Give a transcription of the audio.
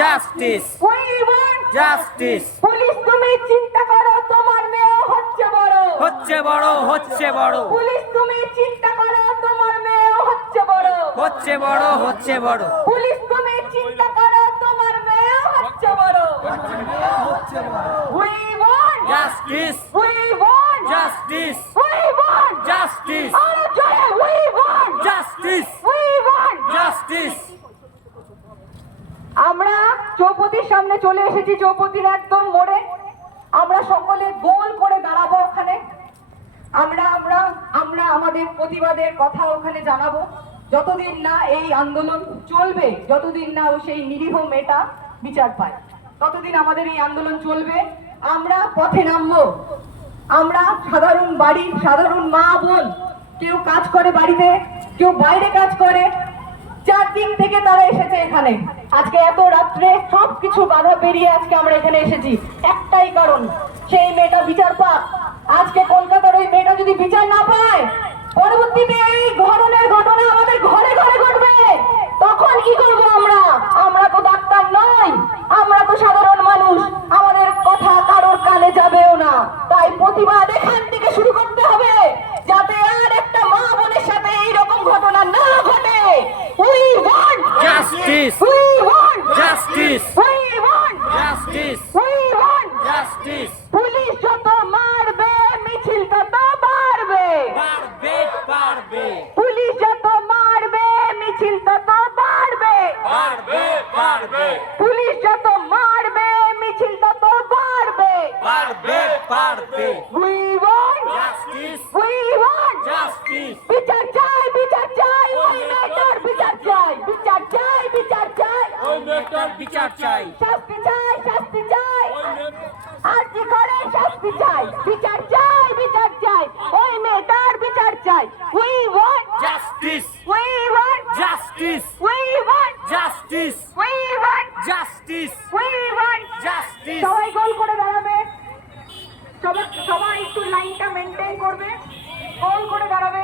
Justice, we want justice. Police তুমি চিন্তা করো তোমার মেয়ে হচ্ছে বড়, হচ্ছে বড়, হচ্ছে বড়, পুলিশ তুমি চিন্তা করো তোমার মেয়ে হচ্ছে বড়, হচ্ছে বড়, হচ্ছে বড়। পুলিশ তুমি চিন্তা করো তোমার মেয়ে হচ্ছে বড়। We want justice, we want justice, we want justice, আরো জোরে we want justice, we want justice. আমরা চৌপতির সামনে চলে এসেছি, চৌপতির একদম মোড়ে। আমরা সকলে গোল করে দাঁড়াবো ওখানে। আমরা আমরা আমরা আমাদের প্রতিবাদের কথা ওখানে জানাবো। যতদিন না এই আন্দোলন চলবে, যতদিন না ও সেই নিরীহ মেয়েটা বিচার পায়, ততদিন আমাদের এই আন্দোলন চলবে। আমরা পথে নামবো। আমরা সাধারণ বাড়ির সাধারণ মা বোন, কেউ কাজ করে বাড়িতে, কেউ বাইরে কাজ করে, 4 দিন থেকে তারা এসেছে এখানে। আজকে এত রাত্রে সবকিছু বাধা পেরিয়ে আজকে আমরা এখানে এসেছি একটাই কারণ, সেই মেয়েটা বিচার পাক। আজকে কলকাতার ওই মেয়েটা যদি বিচার না পায়, পরবর্তীতে এই ধরনের ঘটনা আমাদের ঘরে ঘরে ঘটবে। তখন কি করবো আমরা? আমরা তো ডাক্তার নই, আমরা তো সাধারণ মানুষ, আমাদের কথা কারোর কানে যাবেও না। তাই প্রতিবাদ এখান থেকে শুরু করতে হবে, যাতে আর একটা মা বোনের সাথে এইরকম ঘটনা না ঘটে। We want Justice! We want Justice! We want Justice! We want Justice! Police যত মারবে মিছিল তত বাড়বে, পারবে, পারবে, পুলিশ যত মারবে মিছিল তত বাড়বে, পারবে, পারবে, পুলিশ যত মারবে মিছিল তত বাড়বে। পারবে, পারবে। We want Justice! We want Justice! বিচার চাই, বিচার চাই, ওই মেয়েটার বিচার চাই, বিচার চাই, বিচার চাই, ওই মেয়েটার বিচার চাই। শাস্তি চাই, শাস্তি চাই, ওই মেয়ে- আজকে করে শাস্তি চাই, বিচার চাই, বিচার চাই, ওই মেয়েটার বিচার চাই। We want Justice! We want Justice! We want Justice! We want Justice! We want Justice! সবাই গোল করে দাঁড়াবে, সবাই একটু লাইনটা মেনটেন করবে, গোল করে দাঁড়াবে।